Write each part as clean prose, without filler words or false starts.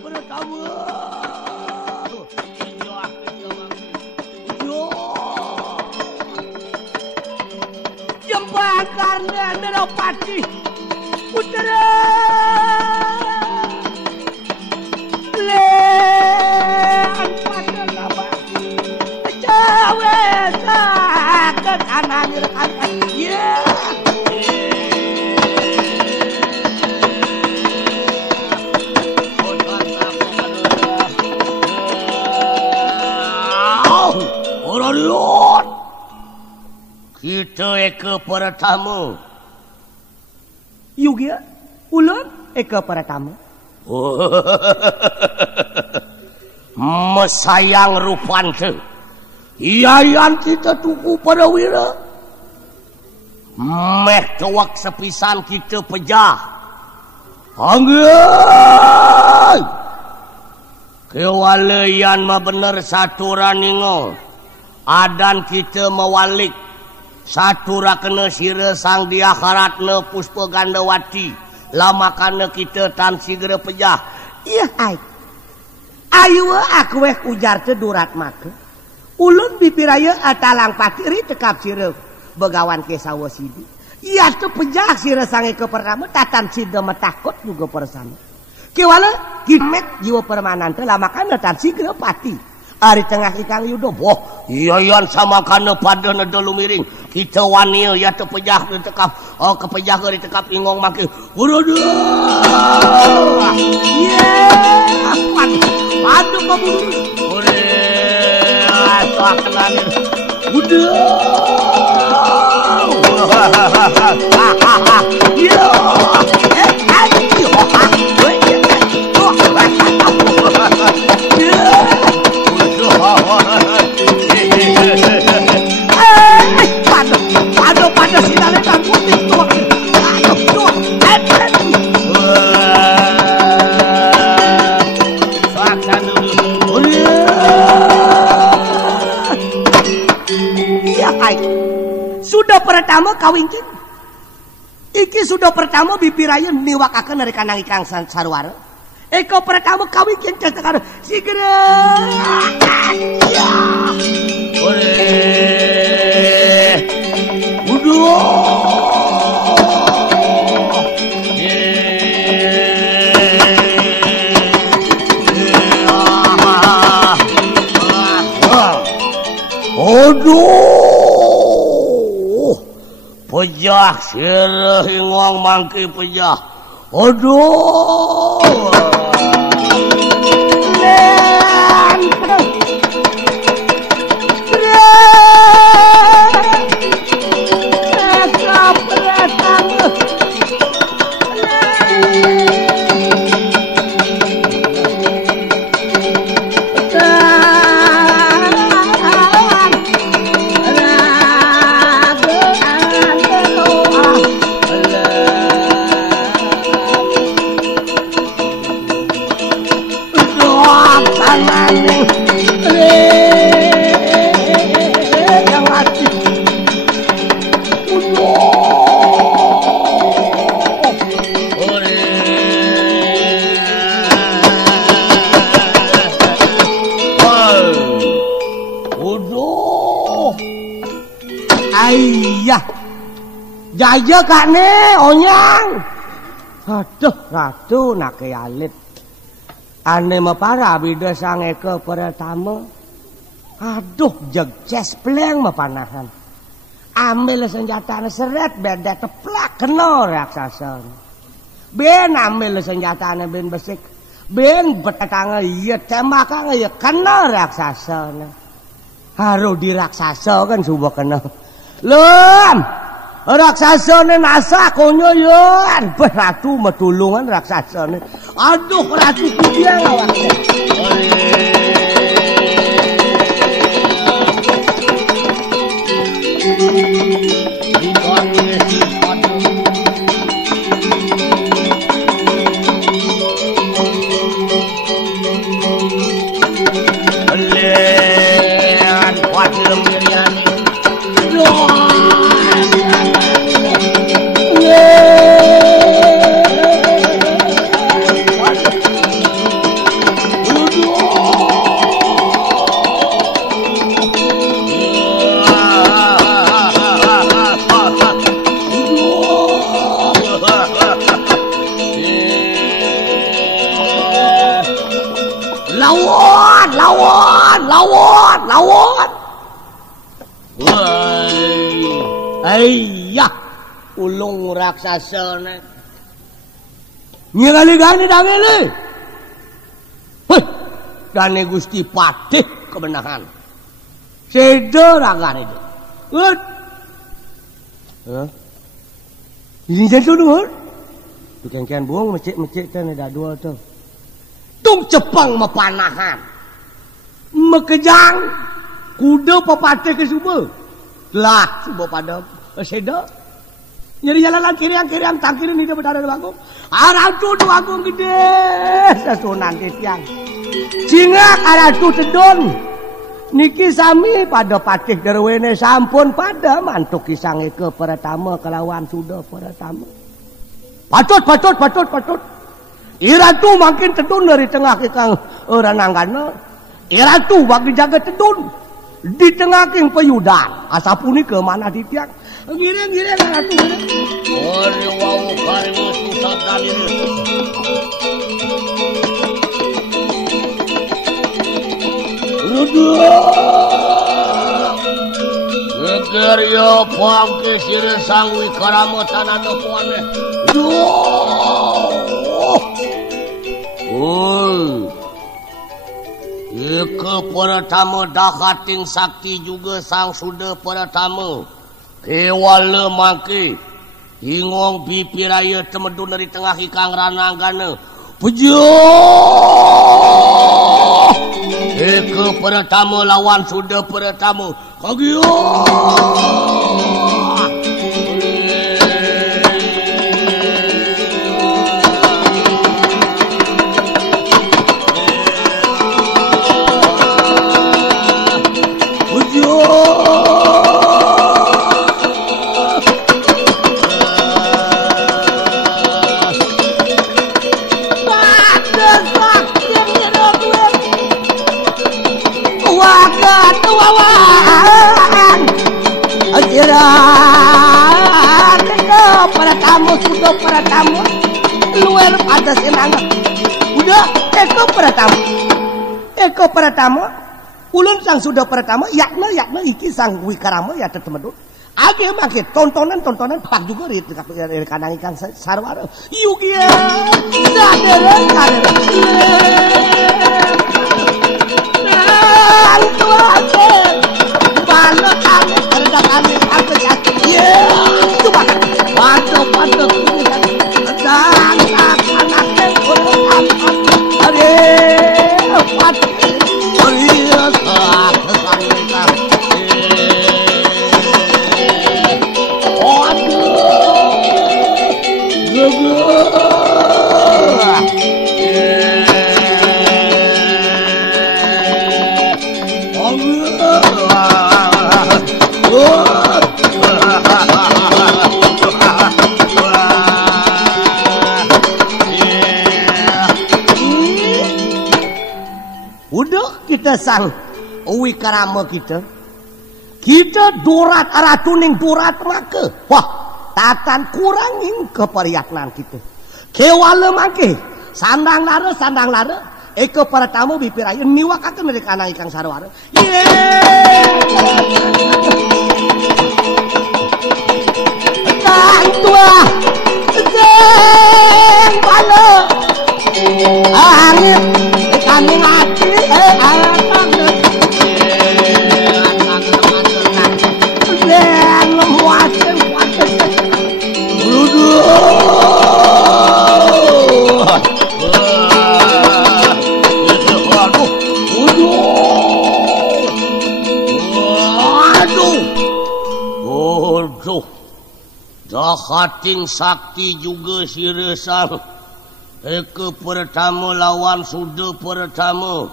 pertama. Jembatan karena Neropati Putra Lean pada nama Jawa ke kanan ya. Orang kita eka pertama. Yugia, ulun eka pertama. Mesayang rupan tu. Iyayan kita tuku pada wira. Meh cowak sepisan kita pejah. Anggai. Kewalayan mah bener satu raningo. Adan kita mewalik. Satu rakena sira sang di akhiratna Puspa Gandawati. Lamakana kita tan sigera pejah. Iya ai. Ayu aku weh ujar teh durat maka. Ulun bibiraya atalang patiri tekap sira begawan ke sawa sidi. Iya teh pejah sira sang ke pertama tatan sida metakut juga persama. Kewala gimet jiwa permanan teh lamakana tan sigera pati. Ari tengah ikang yudo boh iyayan sama kana pada nedelu miring kita wanil ya tepejah tekap kepejah ke tekap ingong make urudu yeah padu kaburu ore saklan udah yo pada sinale kan putih tua. Aduh, Saksan dulu. Iya, ai. Sudah pertama kawin cing. Iki sudah pertama bibiraya niwakakeun dari kanang ikang sarwara. Eko pertama kawin cing cetekar sigera. Ya. Aduh, pejah sirah ingong mangki pejah. Aduh, ayah jaya kane onyang. Aduh ratu nak alit ane mapara bida sang eka pertama. Aduh jeg cespleng mapanahan ambil senjata seret beda teplak kena raksasa. Ben ambil senjata ben besik ben betetangga iya tembakan iya kena raksasa. Haru di raksasa kan subuh kena. Lem raksasa ne nasa konyo yon ratu metulungan raksasa ne. Aduh ratu kudia ngawaknya. lawan. Ayah, ulung raksasa nek. Nyegali-gali dangele. Heh, dane Gusti Patih kebenahan. Sedo ragane de. Heh. Hah? Ini jantung nuhun. Tukang-kang buang mecek-mecek kan ada dua tu. Tung Jepang mepanahan. Mekejang. Kuda papate ke subuh. Lah subuh pada seda. Nyari jalan kiri-kiri tangkir ni dia berada di bangku. Aratu dua agung gede. Sasunan tiang. Cingak aratu tedon. Niki sami pada patih derwene sampun pada mantuk kisange ke pertama kelawan sudah pertama. Patut. Iratu makin tedun dari tengah kang rananggana. Iratu bagi jaga tedun di tengah king peyudan. Asapuni ke mana di tiang. Giring Iratu. Oh, wau kali susah tadi. Neger yo pangke sire sang wikarama tanana puane. Eka pertama dahating sakti juga sang sudah pertama. Kewala mangke hingong bipiraya temedun dari tengah ikang rananggana. Pujo. Eka pertama lawan sudah pertama. Kagio. Para tamu luar pada senang udah eko para tamu ulun sang sudah pertama yakna iki sang wikarama ya tetemedun age make tontonan pak juga di kanang ikan sarwara yugia sadere sang wikarama kita durat aratuning durat make wah tatan kurangin keperiaknan kita kewala make sandang lara eko pertama bipiraya niwakakeun dari kana ikang sarwara tua jeng bala angin kaning ati dahating sakti juga si resang eke pertama lawan sudah pertama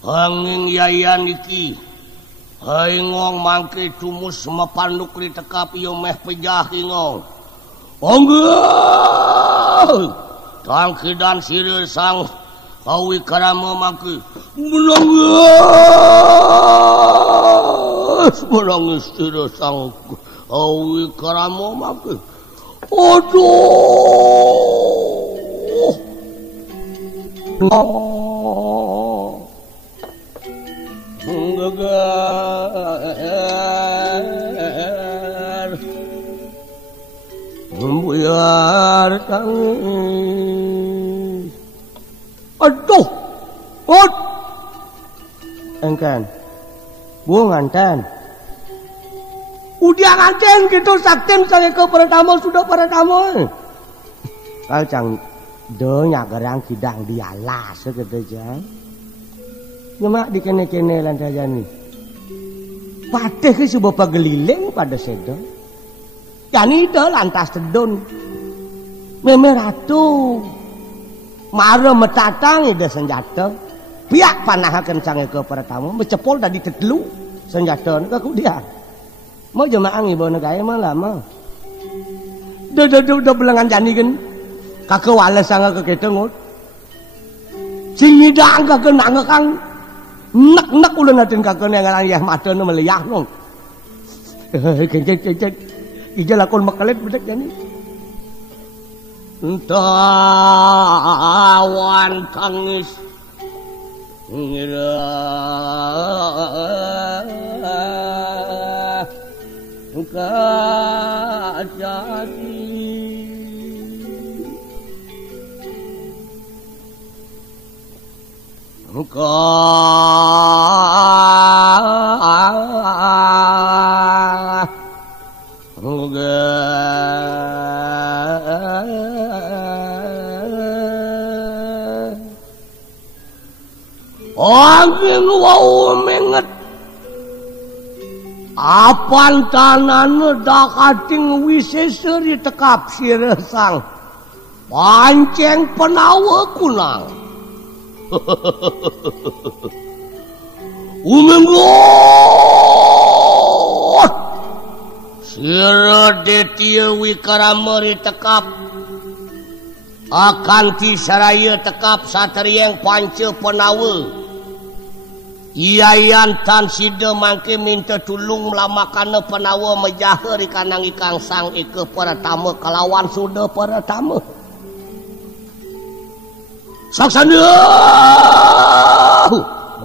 angin yayan iki haingong mangke tumus mapanduk di tekap iyo meh pejah ingong onggah tangki dan si resang kawi karama mangke menangis si resang kawi karama mangke aduh Membuyar tangis. Aduh. Engkan. Buang nganten. Udah nganten gitu sakten saya ke pertama sudah pertama. Kalau cang donya gerang kidang dialas gitu jang. Nyemak di kene-kene landajani. Pateh ke sebuah pageliling pada sedo. Yani dah lantas tedon. Meme ratu. Mara metatang ida senjata. Piak panahaken cange ke pertama mecepol tadi tetelu senjata ka kudian. Mau jemaah ngibawa gaya mah lama. Udah belengan jani kan. Kakek wales sanga ke kita ngut. Sing ngidang kakek nangekang. Nek ulen aden kakek yang yah mata nu meliyah nong. Kencet. Ija lakon makalet bedek jani. Entawan tangis. Ngira kajati angin wau menget apan tanane dakating wiseseri tekap siresang panceng penawa kunang umenggot sira detia wikarameri tekap akan kisaraya tekap satrieng panca penawa Iyayan tan sida mangke minta tulung melamakana penawa menjaheri kanang ikang sang ike pertama kelawan sudah pertama. Saksana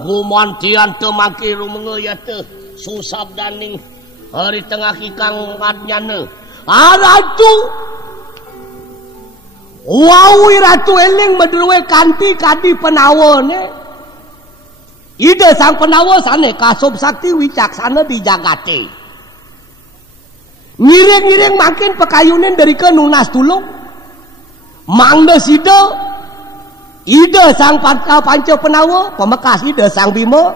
gumantian teu mangke rumengeul ya teh susab daning hari tengah ikang adnyana. Ratu wawi ratu eling medrewe kanti kadi penawa ne. Ide sang penawa sane kasub sakti wicaksana di jagate. Ngiring-ngiring makin pekayunan dari ke nunas tulung. Mangda sida. Ide sang panca penawa. Pemekas ide sang Bima.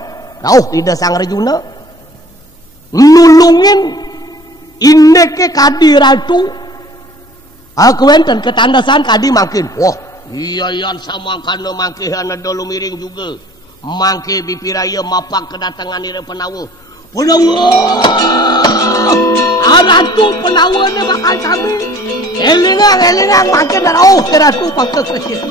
Ide sang Rejuna. Nulungin. Indeke kadi ratu. Aku enten ketandasan kadi makin. Wah iya yan sama kana mangkihana dolu miring juga. Mangke bipiraya mapak kedatangan ira penawa. Penawa! Ratu penawa ni bakal sami. Elingang mangke darah ratu paksa kresir.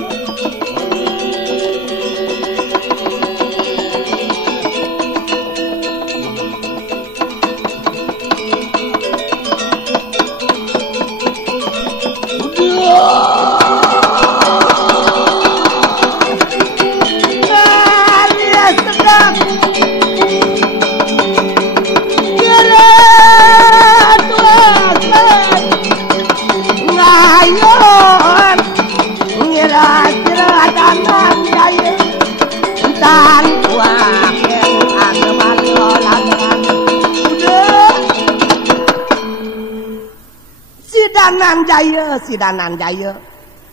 Sidanan jaya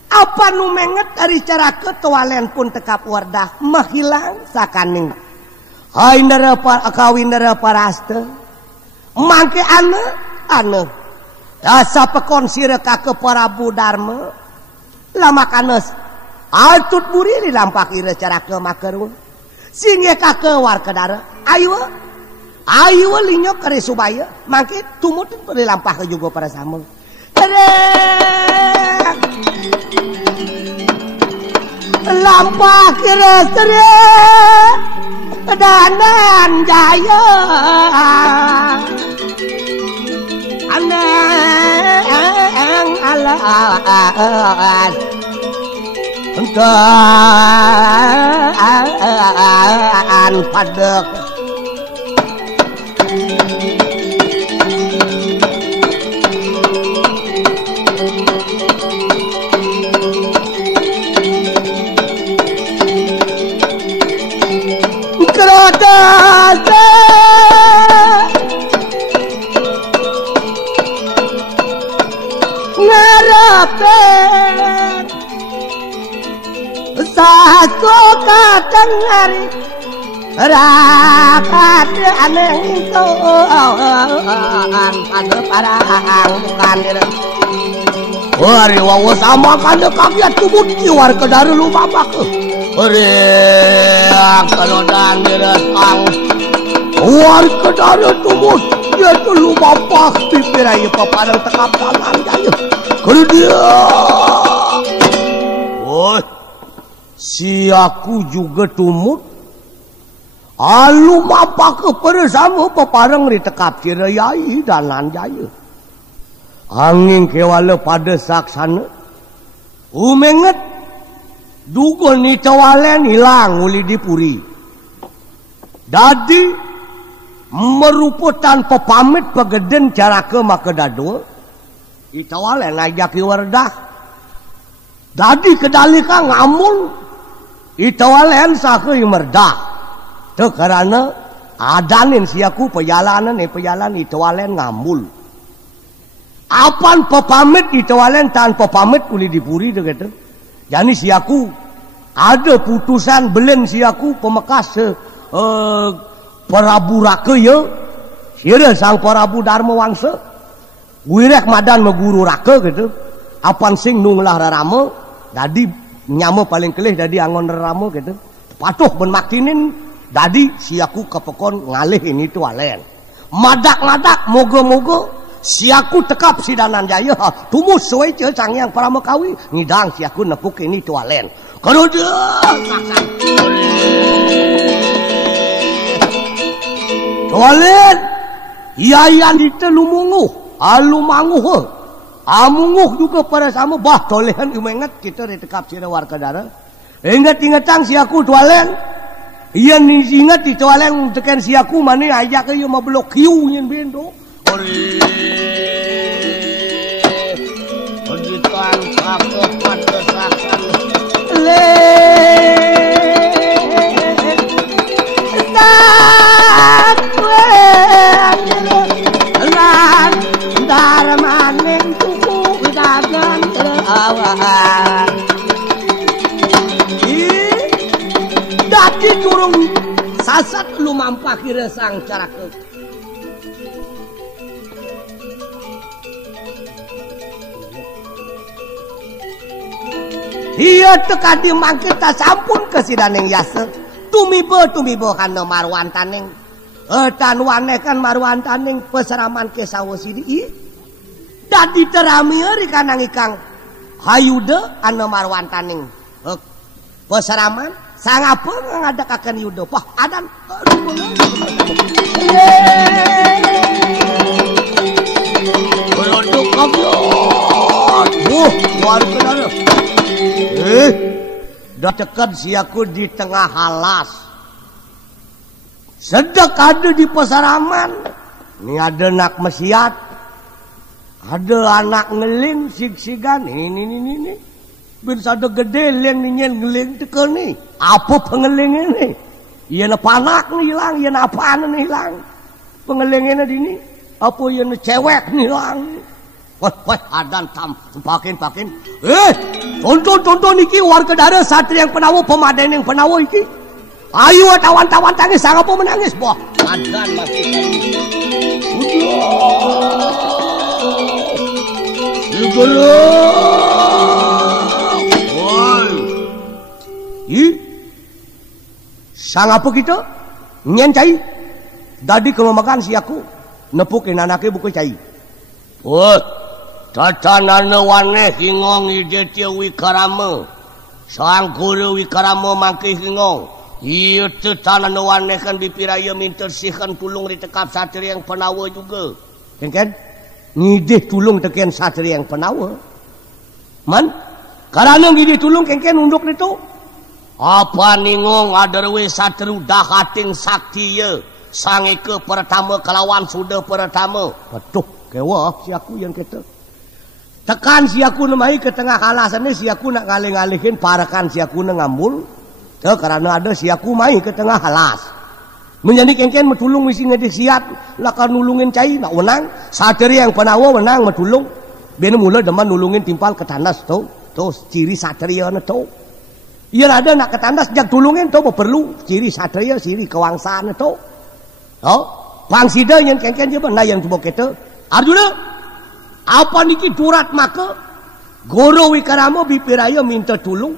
apa nu menget dari cara ketualen pun tekap wardah menghilang sakaning haindara kawindara paraste mangke ane asa pekon sira ka ke Prabu Darma lamakanes altut buri dilampak ira cara ke makerun singge ka ke warkedara ayo linyok kare subaya mangke tumut dilampah ke juga para samul lampah kira danan jaya aneng alaan entaan padek Saku kadengari rakat aneng tuan pada parang kandir. Hari wawo sama kande kagiat tumut kiwar ke dari lumapak. Hari kalau dandir tang war ke dari tumut dia tu lumapak pipirai papadang tekap tangan jaya. Kalau dia, oh, si aku juga tumut. Alu mapak ke bersama paparang ditekap cirayai dan lanjaya. Angin kewala pada saksana. Umenget. Dugol ni cawalen hilang uli dipuri. Dadi. Meruputan pepamit pegeden cara ke maka dadu. Itawalen ngajaki wardah. Dadi kedalika ngamul. Itawalen sake merdah. Tuh karena adanin siaku perjalanan itawalen ngamul. Apan pepamit itawalen tanpa pamit uli dipuri tu kata. Jadi siaku ada putusan belen siaku pemekas Prabu Raka ya. Sira sang Prabu Dharma Wangsa. Wirek madan meguru Raka kata. Apan sing nunglah rarama. Jadi nyama paling kelih jadi angon rarama kata. Patuh ben maktinin. Jadi siaku kepekon ngalih ini tualen. Madak-madak moga-moga siaku tekap sidanan jaya. Tumus suai ce cangyang Pramekawi. Ngidang siaku nepuk ini tualen. Kalau dia tualen iayan itu lumunguh. Alumanguh. Amunguh juga pada sama. Bah tolehan umengat kita ditekap sirawar kedara. Ingat-ingatan siaku tualen. Iya ni ingat di tualen tekan siaku mana ajak ke mau blok kiu nyen bendo. Ori. Ojikan aku pada sakan. Le. Takwe. Lan darmaning tuku dagan awan. Dadi turung sasat lu mampaki resang cara ke. Iya tekadi mangkit ta sampun kesidaneng yase. Tumibo kana marwan taning. Tan waneh kan marwan taning peseraman ke sawasidi. Dadi terami ri kanang ikang hayude ana marwan taning. Peseraman sangapa ngadakakeun yuda pah adan Produk kabyot war benar dah dekat siaku di tengah halas sedek ada di pesaraman ini ada anak mesiat ada anak ngeling sig-sigan ini bin sada gede leng nyen ngeling teke ni. Apa pengeling ini? Ieu na panak ni hilang, ieu na apaan ni hilang. Pengelingna di ni. Apa ieu na cewek ni hilang. Wah adan tam pakin. Tonton iki warga dara satria yang penawa pemaden yang penawa iki. Ayo tawan-tawan tangis sangapa menangis boh. Adan masih sang apa kita nyen cai dadi kemamakan si aku nepuk anake buku cai tatanana waneh hingong ide tia wikarama sang guru wikarama mangke hingong ieu teu tanana waneh kan bipiraya minter sihan tulung ditekap satria yang penawa juga kan ngidih tulung teken satria yang penawa man karena ngidih tulung kengken unduk itu apa ningong adarwe satru dahating sakti ye sange ke pertama kelawan sudah pertama betul kewa si aku yang kita tekan si aku nemai ke tengah halasan ni si aku nak ngalih-ngalihin parakan si aku ngambul karena ada si aku mai ke tengah halas menjadi kengken metulung misi ngedik siat lakan nulungin cai nak wenang satria yang penawa wenang metulung bina mula deman nulungin timpal ke tandas tuh ciri satria na tuh Ieu ada nak ketandas jak tulungin tuh perlu ciri satria ciri kewangsaan itu. Oh, pangsida yang ken-ken je na yang coba kita. Arjuna, apa niki durat maka Goro Wikarama bipiraya minta tulung.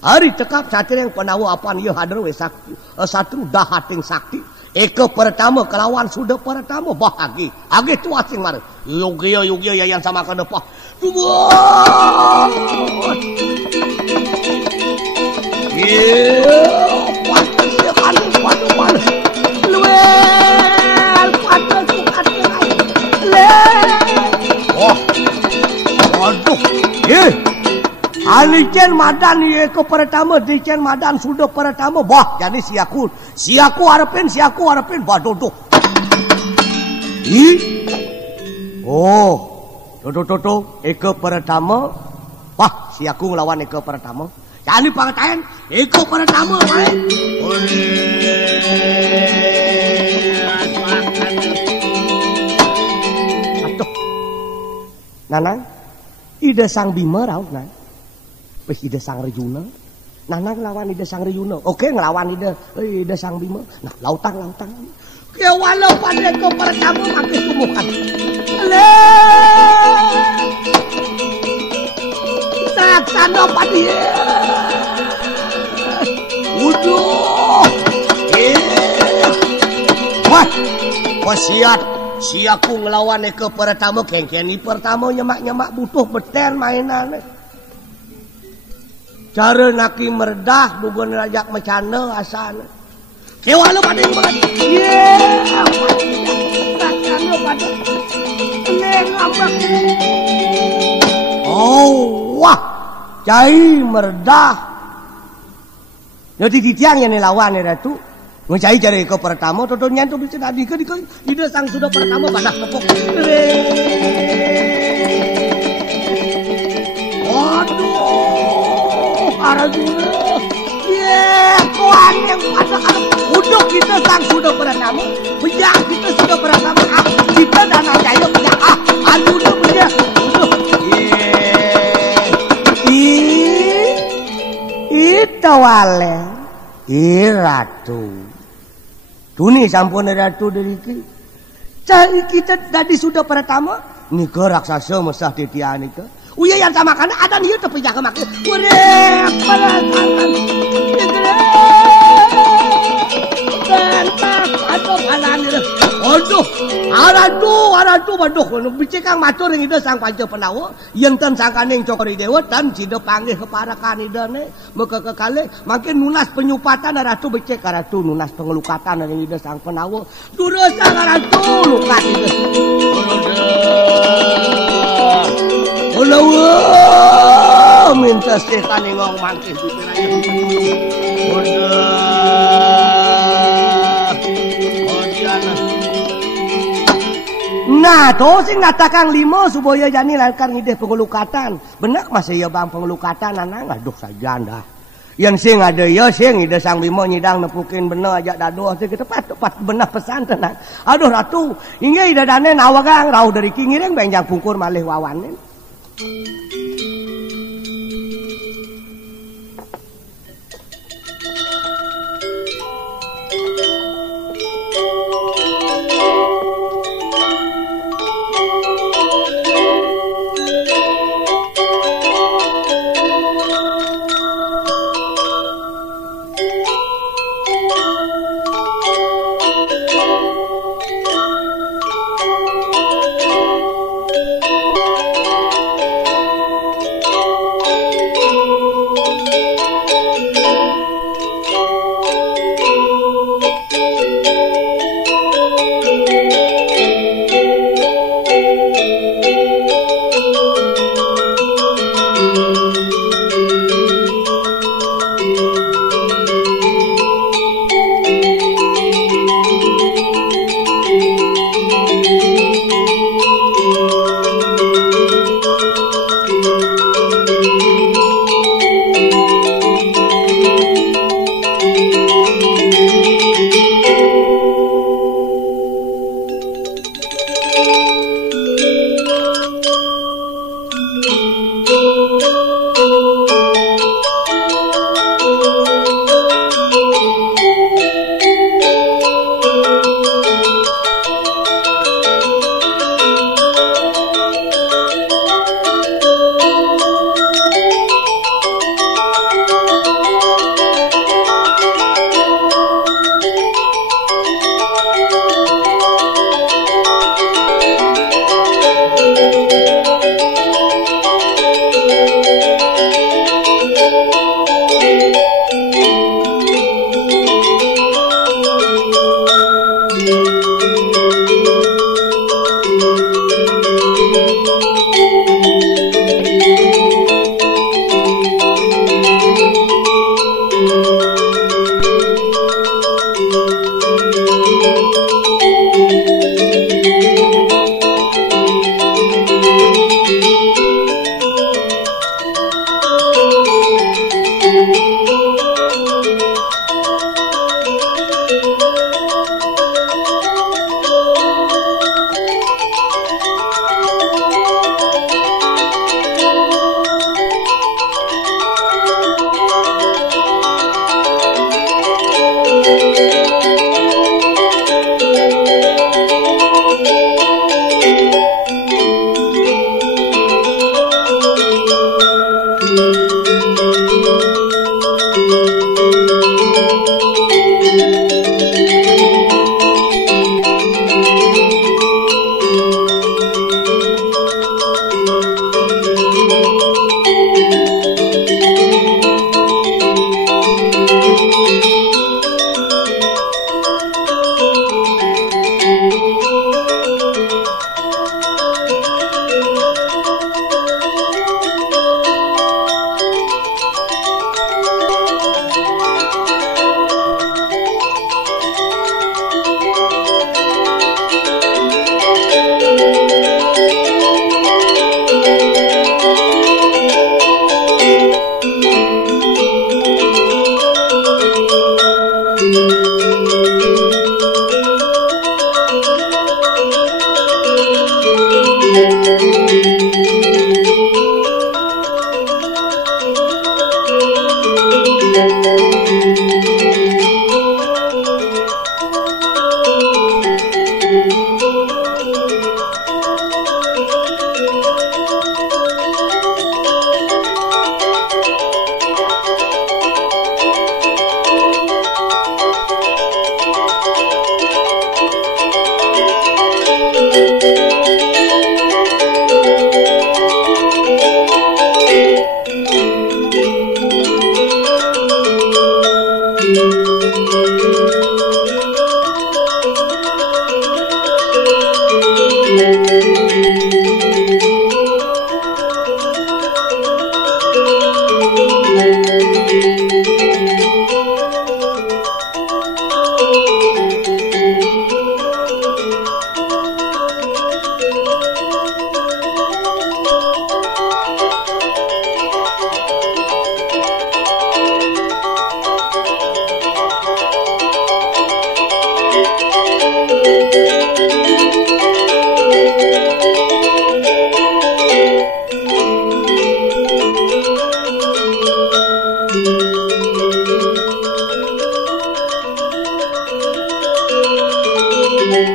Hari tekap satria yang penawa apa ieu hadir we sakti. Satu dah hating sakti. Eka pertama kelawan sudah pertama bahagi. Age tu asing mar. Yogya yang sama ka depan. Alicen madan ye ke pertama dicen madan sudah pertama bah jadi siaku harapin badodo toto eke pertama bah siaku ngelawan eke pertama jadi pangatayan eke pertama aduh Nanang ida sang Bima raut nang pes ida sang Rejuna Nanang lawan ida sang Rejuna oke ngelawan ida sang Bima nah lautang ya walau pada ke pertama makin tumukan saksana padi uduh wah siaku ngelawan ke pertama kengkeni pertama nyemak butuh beten mainan cara naki merdah bukan rajak macana asana kewala pada yang banget rajana pada ngambak wah cai merdah jadi titiang yang lawan itu mencari cari ke pertama totonya itu bisa tadi ke ide sang sudah pertama pada tepuk Arjuna, Tuhan yang pada udah kita sang sudah pertama, bejak kita sudah pertama, kita dan Jaya bejak Arjuna bejak, itu wale, ratu, tuni sampun ratu dari kita tadi sudah pertama, nih ke raksasa mesah titian nika. Uya yang sama kan ada nih tapi jangan makin. Urep perasakan. Bentak atau palan itu. Aduh, baduh. Bicikang matur yang itu sang panca penawa. Yang ten sangkaning cokori dewa dan cida panggil keparakan idane. Maka kekali makin nunas penyupatan ratu becek ratu nunas pengelukatan yang itu sang penawa. Dura sang ratu lukat itu. Olawa minta setan ngong mangkis nah to sing ngatakang 5 supaya jani langkar ngideh pengelukatan benak masih ya bang pengelukatan Nanang aduh saja dah yang sing ada ya sing ngideh sang Bima nyidang nepukin bener aja dadoh teh tepat benar pesan tenang aduh ratu inge idadane nawagang rauh dari kingireng benjang pungkur malih wawanen Thank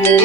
you.